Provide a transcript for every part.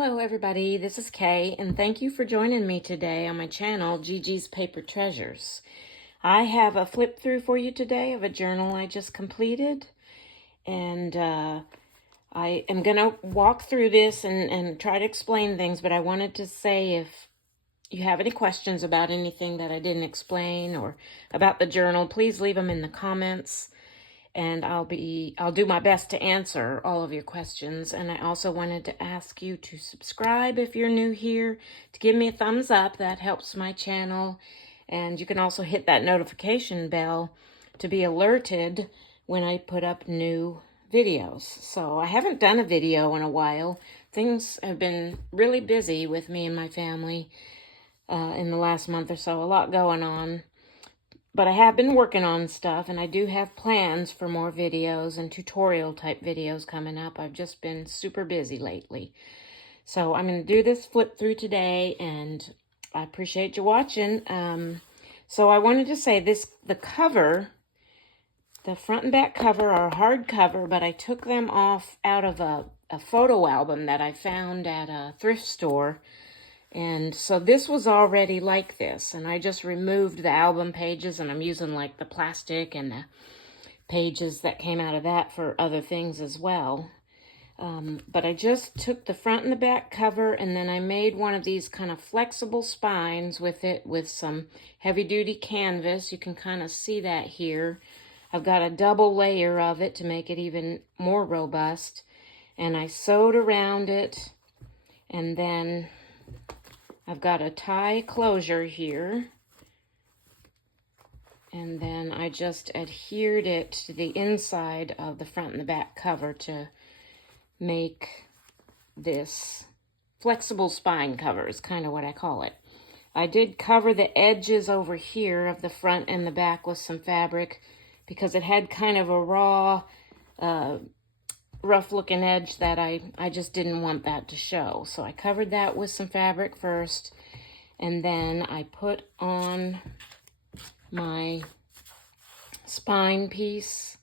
Hello everybody, this is Kay, and thank you for joining me today on my channel, Gigi's Paper Treasures. I have a flip through for you today of a journal I just completed, and I am going to walk through this and try to explain things, but I wanted to say if you have any questions about anything that I didn't explain or about the journal, please leave them in the comments. And I'll do my best to answer all of your questions. And I also wanted to ask you to subscribe if you're new here, to give me a thumbs up. That helps my channel. And you can also hit that notification bell to be alerted when I put up new videos. So I haven't done a video in a while. Things have been really busy with me and my family in the last month or so. A lot going on. But I have been working on stuff, and I do have plans for more videos and tutorial type videos coming up. I've just been super busy lately. So I'm going to do this flip through today, and I appreciate you watching. So I wanted to say the cover, the front and back cover are hardcover, but I took them off out of a photo album that I found at a thrift store. And so this was already like this, and I just removed the album pages, and I'm using like the plastic and the pages that came out of that for other things as well. But I just took the front and the back cover, and then I made one of these kind of flexible spines with it with some heavy-duty canvas. You can kind of see that here. I've got a double layer of it to make it even more robust, and I sewed around it, and then I've got a tie closure here, and then I just adhered it to the inside of the front and the back cover to make this flexible spine cover is kind of what I call it. I did cover the edges over here of the front and the back with some fabric because it had kind of a raw, rough looking edge that I just didn't want that to show. So I covered that with some fabric first, and then I put on my spine piece,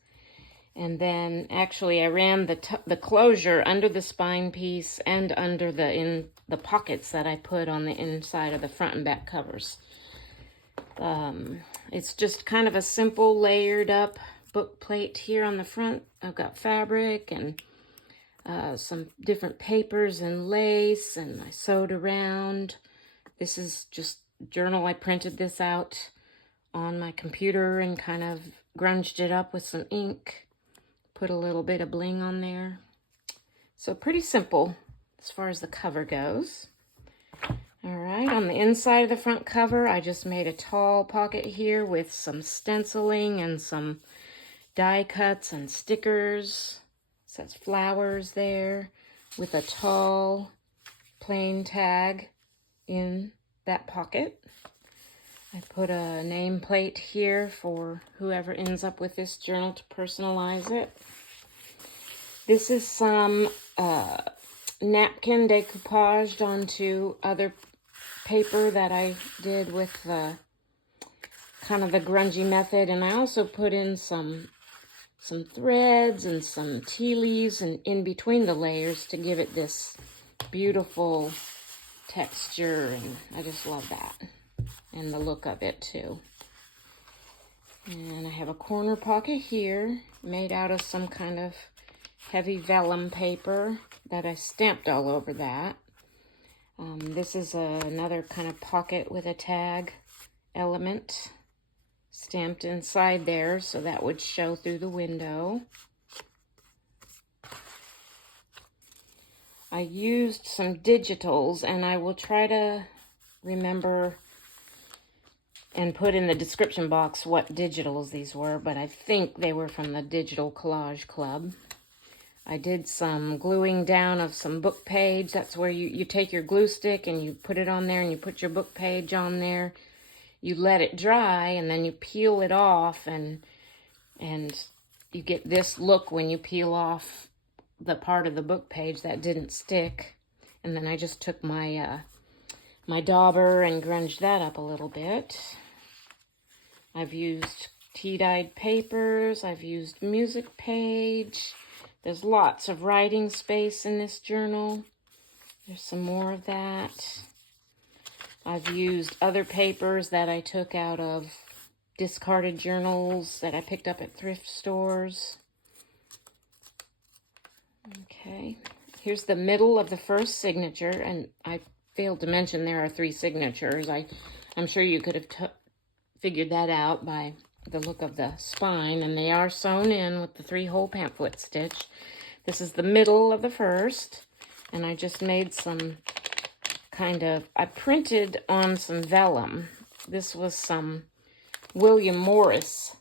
and then actually I ran the closure under the spine piece and under the pockets that I put on the inside of the front and back covers. It's just kind of a simple layered up book plate here on the front. I've got fabric and some different papers and lace, and I sewed around. This is just journal. I printed this out on my computer and kind of grunged it up with some ink. Put a little bit of bling on there. So pretty simple as far as the cover goes. All right, on the inside of the front cover, I just made a tall pocket here with some stenciling and some die cuts and stickers. It says flowers there with a tall plain tag in that pocket. I put a nameplate here for whoever ends up with this journal to personalize it. This is some napkin decoupaged onto other paper that I did with kind of the grungy method, and I also put in some threads and some tea leaves and in between the layers to give it this beautiful texture, and I just love that and the look of it too. And I have a corner pocket here made out of some kind of heavy vellum paper that I stamped all over that. This is another kind of pocket with a tag element stamped inside there, so that would show through the window. I used some digitals, and I will try to remember and put in the description box what digitals these were, but I think they were from the Digital Collage Club. I did some gluing down of some book page. That's where you take your glue stick and you put it on there and you put your book page on there. You let it dry, and then you peel it off, and you get this look when you peel off the part of the book page that didn't stick. And then I just took my my dauber and grunged that up a little bit. I've used tea-dyed papers. I've used music page. There's lots of writing space in this journal. There's some more of that. I've used other papers that I took out of discarded journals that I picked up at thrift stores. Okay, here's the middle of the first signature, and I failed to mention there are 3 signatures. I'm sure you could have figured that out by the look of the spine, and they are sewn in with the 3-hole pamphlet stitch. This is the middle of the first, and I just made some I printed on some vellum. This was some William Morris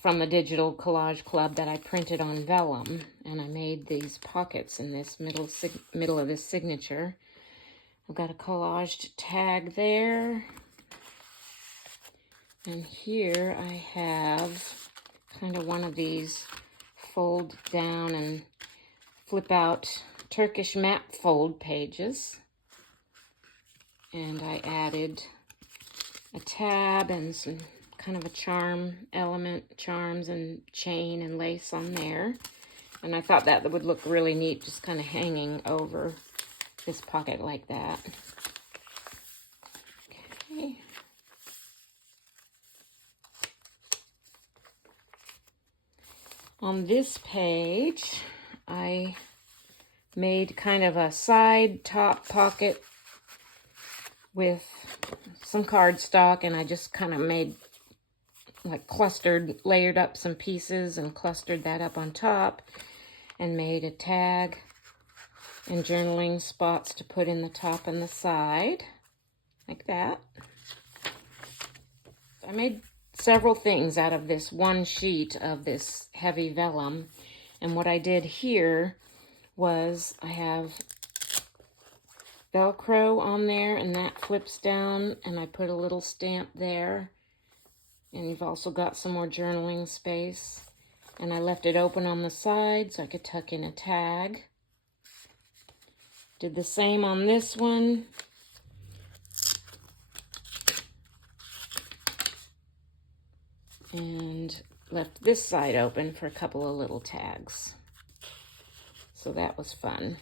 from the Digital Collage Club that I printed on vellum, and I made these pockets in this middle of this signature. I've got a collaged tag there, and here I have kind of one of these fold down and flip out Turkish map fold pages, and I added a tab and some kind of a charm element, charms and chain and lace on there, and I thought that would look really neat just kind of hanging over this pocket like that. Okay. On this page, I made kind of a side top pocket with some cardstock, and I just kind of made layered up some pieces and clustered that up on top and made a tag and journaling spots to put in the top and the side like that. I made several things out of this one sheet of this heavy vellum, and what I did here was I have Velcro on there, and that flips down, and I put a little stamp there, and you've also got some more journaling space, and I left it open on the side so I could tuck in a tag. Did the same on this one. And left this side open for a couple of little tags. So that was fun.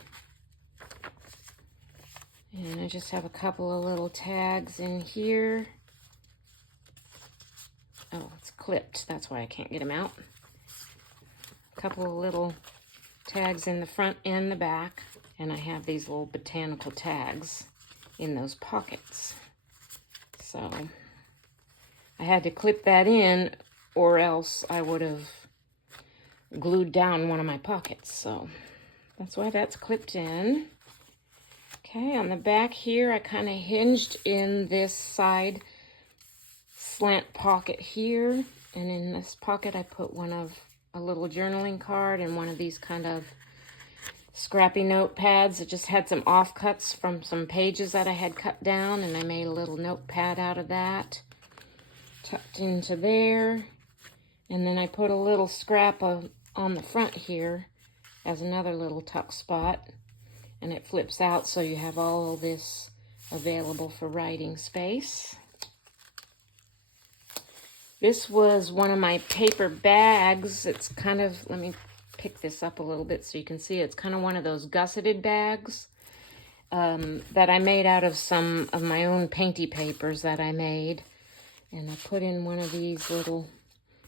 And I just have a couple of little tags in here. Oh, it's clipped. That's why I can't get them out. A couple of little tags in the front and the back. And I have these little botanical tags in those pockets. So I had to clip that in, or else I would have glued down one of my pockets. So that's why that's clipped in. Okay, on the back here, I kind of hinged in this side slant pocket here. And in this pocket, I put a little journaling card and one of these kind of scrappy notepads that just had some offcuts from some pages that I had cut down, and I made a little notepad out of that. Tucked into there. And then I put a little scrap on the front here as another little tuck spot, and it flips out so you have all this available for writing space. This was one of my paper bags. It's kind of, let me pick this up a little bit so you can see. It's kind of one of those gusseted bags that I made out of some of my own painty papers that I made. And I put in one of these little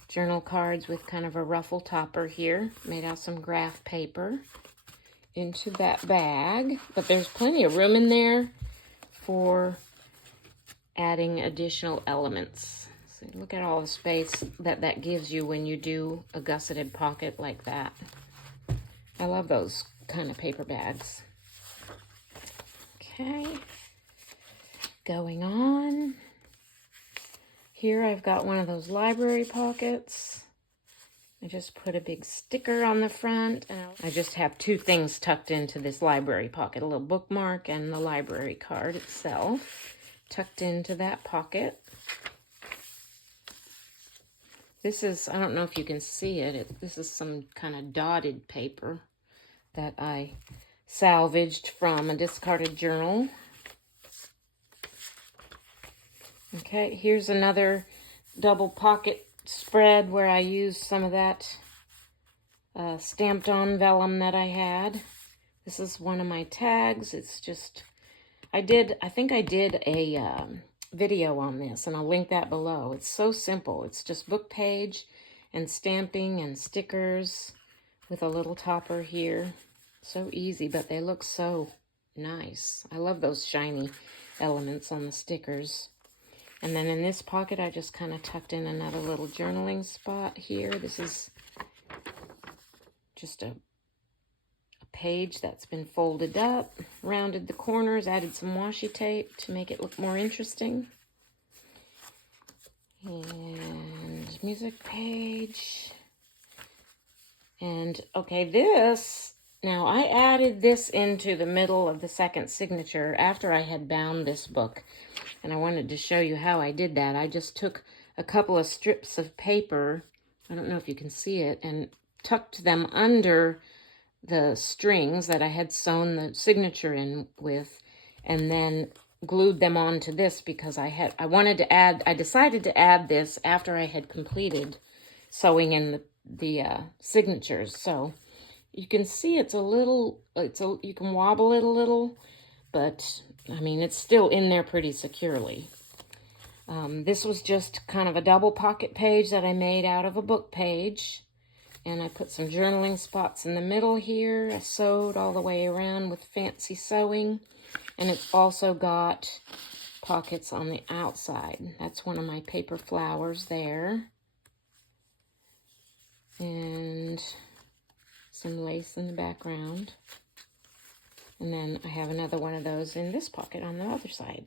journal cards with kind of a ruffle topper here, made out some graph paper, into that bag. But there's plenty of room in there for adding additional elements. So look at all the space that gives you when you do a gusseted pocket like that. I love those kind of paper bags. Okay, going on. Here I've got one of those library pockets. I just put a big sticker on the front, and I just have 2 things tucked into this library pocket, a little bookmark and the library card itself tucked into that pocket. This is, I don't know if you can see it, this is some kind of dotted paper that I salvaged from a discarded journal. Okay, here's another double pocket spread where I used some of that stamped on vellum that I had. This is one of my tags. It's just, I think I did a video on this, and I'll link that below. It's so simple. It's just book page and stamping and stickers with a little topper here. So easy, but they look so nice. I love those shiny elements on the stickers. And then in this pocket, I just kind of tucked in another little journaling spot here. This is just a page that's been folded up, rounded the corners, added some washi tape to make it look more interesting. And music page. And okay, this, now I added this into the middle of the second signature after I had bound this book. And I wanted to show you how I did that. I just took a couple of strips of paper, I don't know if you can see it, and tucked them under the strings that I had sewn the signature in with, and then glued them onto this because I decided to add this after I had completed sewing in the signatures. So you can see it's a little, you can wobble it a little, but I mean, it's still in there pretty securely. This was just kind of a double pocket page that I made out of a book page. And I put some journaling spots in the middle here. I sewed all the way around with fancy sewing. And it's also got pockets on the outside. That's one of my paper flowers there. And some lace in the background. And then I have another one of those in this pocket on the other side.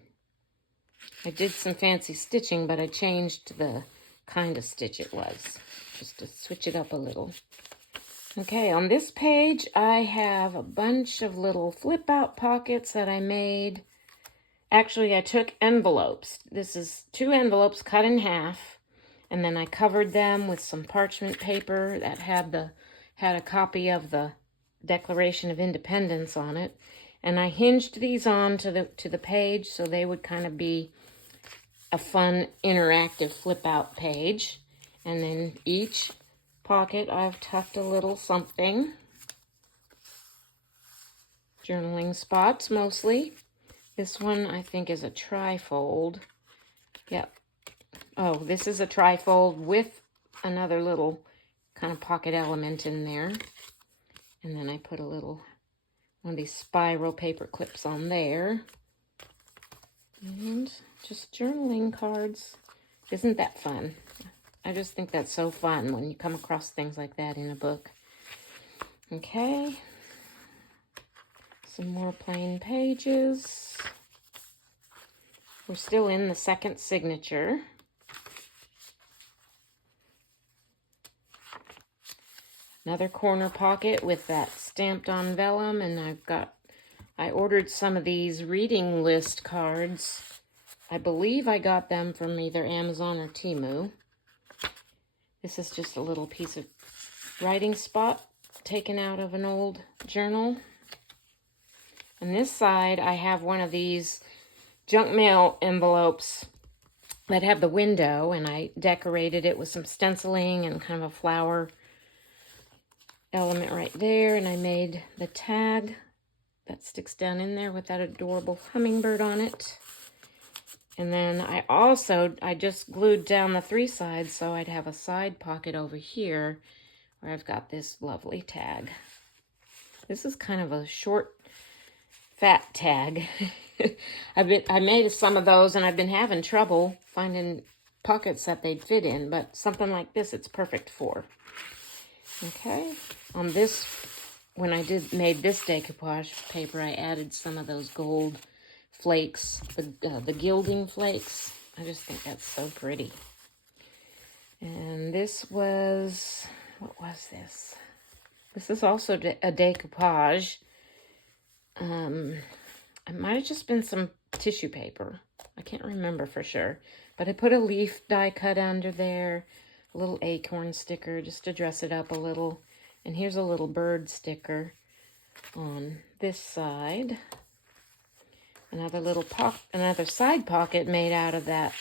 I did some fancy stitching, but I changed the kind of stitch it was, just to switch it up a little. Okay, on this page, I have a bunch of little flip-out pockets that I made. Actually, I took envelopes. This is 2 envelopes cut in half, and then I covered them with some parchment paper that had a copy of the Declaration of Independence on it, and I hinged these on to the page so they would kind of be a fun interactive flip out page. And then each pocket I've tucked a little something. Journaling spots mostly. This one I think is a trifold. Yep. Oh, this is a trifold with another little kind of pocket element in there. And then I put a little one of these spiral paper clips on there. And just journaling cards. Isn't that fun? I just think that's so fun when you come across things like that in a book. Okay. Some more plain pages. We're still in the second signature. Another corner pocket with that stamped on vellum, and I ordered some of these reading list cards. I believe I got them from either Amazon or Temu. This is just a little piece of writing spot taken out of an old journal. On this side, I have one of these junk mail envelopes that have the window, and I decorated it with some stenciling and kind of a flower element right there, and I made the tag that sticks down in there with that adorable hummingbird on it. And then I just glued down the 3 sides so I'd have a side pocket over here where I've got this lovely tag. This is kind of a short, fat tag. I made some of those, and I've been having trouble finding pockets that they'd fit in, but something like this it's perfect for. Okay, on this, when I made this decoupage paper, I added some of those gold flakes, the gilding flakes. I just think that's so pretty. And this was, what was this? This is also a decoupage. It might have just been some tissue paper. I can't remember for sure. But I put a leaf die cut under there, a little acorn sticker just to dress it up a little. And here's a little bird sticker on this side. Another side pocket made out of that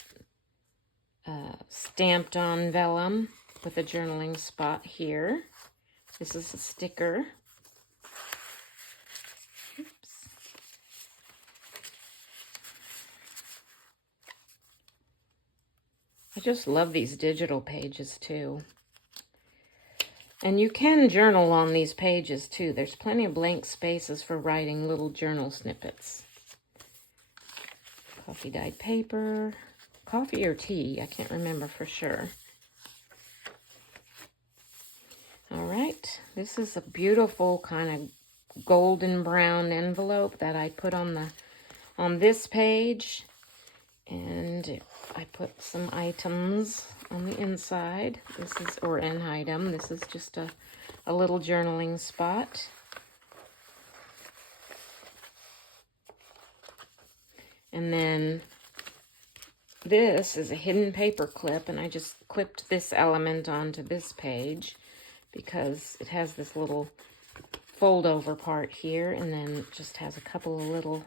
stamped on vellum with a journaling spot here. This is a sticker. I just love these digital pages too. And you can journal on these pages too. There's plenty of blank spaces for writing little journal snippets. Coffee dyed paper. Coffee or tea, I can't remember for sure. All right, this is a beautiful kind of golden brown envelope that I put on this page. And I put some items on the inside. This is, or an item. This is just a little journaling spot. And then this is a hidden paper clip, and I just clipped this element onto this page because it has this little fold over part here, and then it just has a couple of little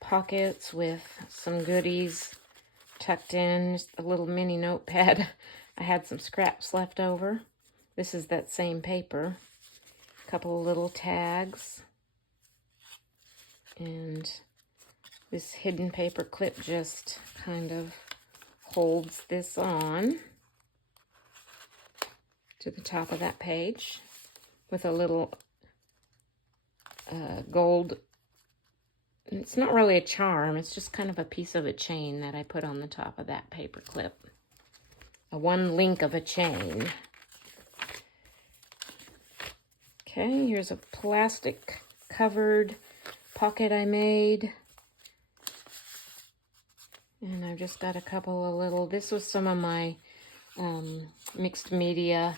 pockets with some goodies tucked in, just a little mini notepad. I had some scraps left over. This is that same paper. A couple of little tags. And this hidden paper clip just kind of holds this on to the top of that page with a little gold. It's not really a charm, it's just kind of a piece of a chain that I put on the top of that paper clip. One link of a chain. Okay, here's a plastic covered pocket I made. And I've just got a couple of little, this was some of my mixed media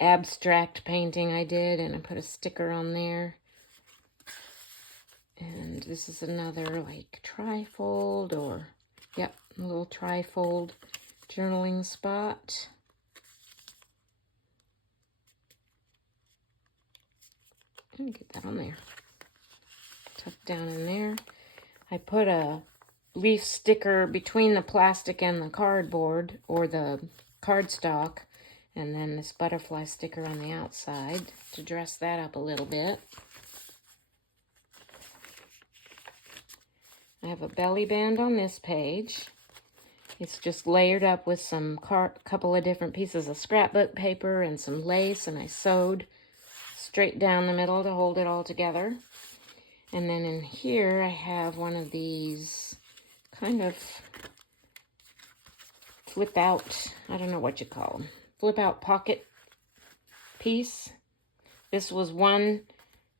abstract painting I did, and I put a sticker on there. And this is another like trifold, or, yep, a little trifold journaling spot. Let me get that on there. Tucked down in there. I put a leaf sticker between the plastic and the cardboard, or the cardstock, and then this butterfly sticker on the outside to dress that up a little bit. I have a belly band on this page. It's just layered up with some couple of different pieces of scrapbook paper and some lace, and I sewed straight down the middle to hold it all together. And then in here I have one of these kind of flip out, I don't know what you call them, flip out pocket piece. This was one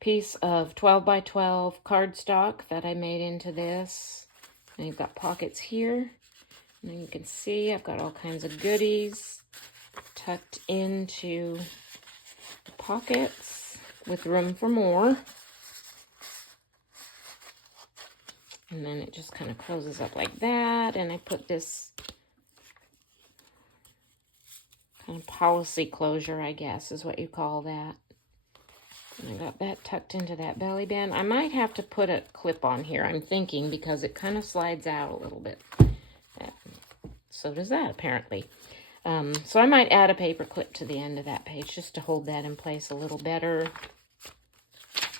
piece of 12 by 12 cardstock that I made into this. And you've got pockets here. And you can see I've got all kinds of goodies tucked into the pockets with room for more. And then it just kind of closes up like that. And I put this kind of policy closure, I guess, is what you call that. And I got that tucked into that belly band. I might have to put a clip on here, I'm thinking, because it kind of slides out a little bit. So does that, apparently. So I might add a paper clip to the end of that page just to hold that in place a little better.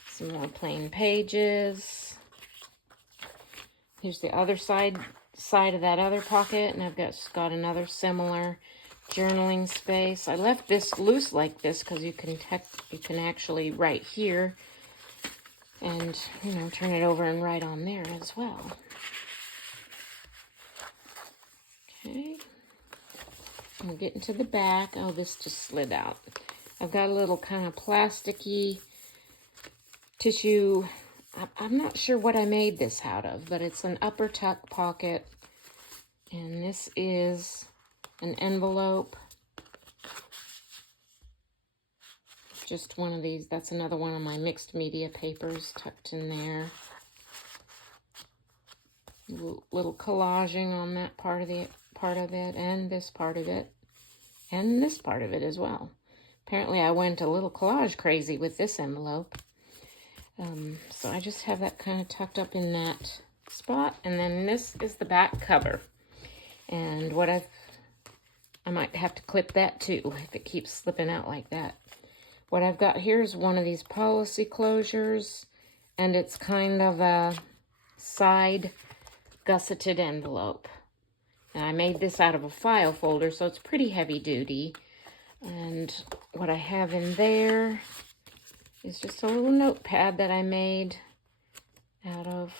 Some more plain pages. Here's the other side of that other pocket, and I've got another similar journaling space. I left this loose like this because you can actually write here and, you know, turn it over and write on there as well. Okay. We're getting to the back. Oh, this just slid out. I've got a little kind of plasticky tissue. I'm not sure what I made this out of, but it's an upper tuck pocket. And this is an envelope. Just one of these. That's another one of my mixed media papers tucked in there. Little collaging on that part of it, and this part of it, and this part of it as well. Apparently I went a little collage crazy with this envelope. So I just have that kind of tucked up in that spot. And then this is the back cover. And what I might have to clip that too if it keeps slipping out like that. What I've got here is one of these policy closures, and it's kind of a side gusseted envelope. Now, I made this out of a file folder, so it's pretty heavy duty. And what I have in there is just a little notepad that I made out of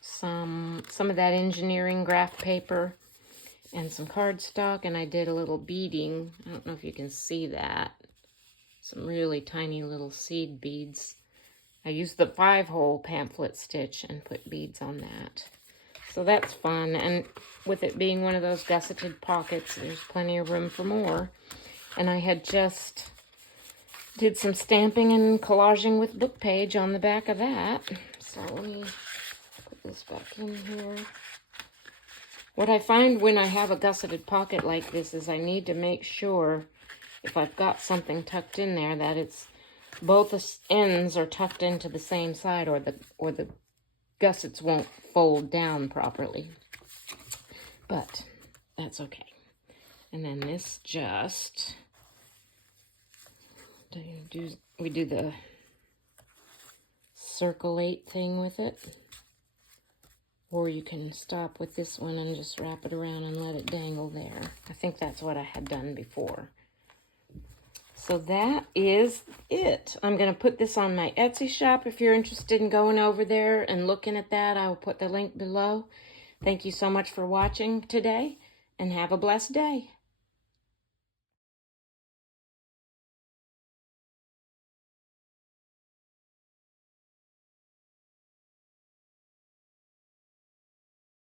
some of that engineering graph paper and some cardstock, and I did a little beading. I don't know if you can see that. Some really tiny little seed beads. I used the 5-hole pamphlet stitch and put beads on that. So that's fun, and with it being one of those gusseted pockets, there's plenty of room for more. And I had just did some stamping and collaging with book page on the back of that. So let me put this back in here. What I find when I have a gusseted pocket like this is I need to make sure, if I've got something tucked in there, that it's both the ends are tucked into the same side, or the gussets won't fold down properly. But that's okay. And then this just we do the circulate thing with it, or you can stop with this one and just wrap it around and let it dangle there. I think that's what I had done before. So that is it. I'm going to put this on my Etsy shop. If you're interested in going over there and looking at that, I will put the link below. Thank you so much for watching today, and have a blessed day.